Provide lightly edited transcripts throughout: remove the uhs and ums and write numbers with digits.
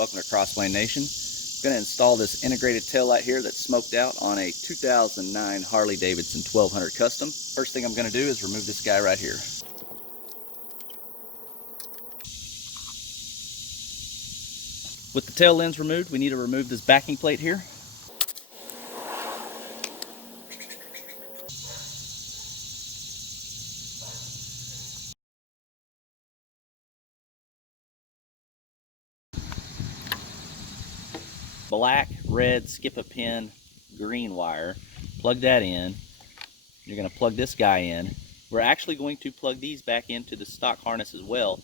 Welcome to Crossplane Nation. I'm going to install this integrated taillight here that's smoked out on a 2009 Harley Davidson 1200 Custom. First thing I'm going to do is remove this guy right here. With the tail lens removed, we need to remove this backing plate here. Black, red, skip a pin, green wire. Plug that in. You're going to plug this guy in. We're actually going to plug these back into the stock harness as well,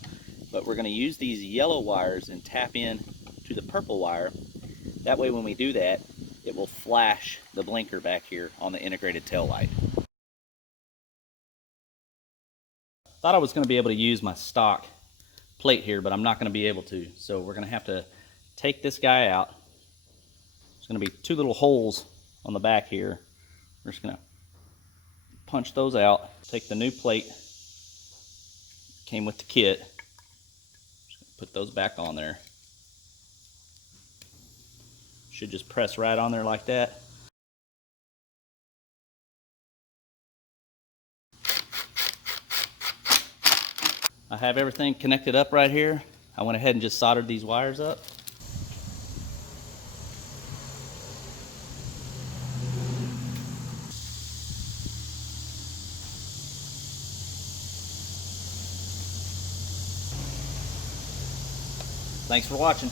but we're going to use these yellow wires and tap in to the purple wire. That way when we do that, it will flash the blinker back here on the integrated tail light. Thought I was going to be able to use my stock plate here, but I'm not going to be able to. So we're going to have to take this guy out. There's going to be two little holes on the back here. We're just going to punch those out. Take the new plate, came with the kit. Just put those back on there. Should just press right on there like that. I have everything connected up right here. I went ahead and just soldered these wires up. Thanks for watching.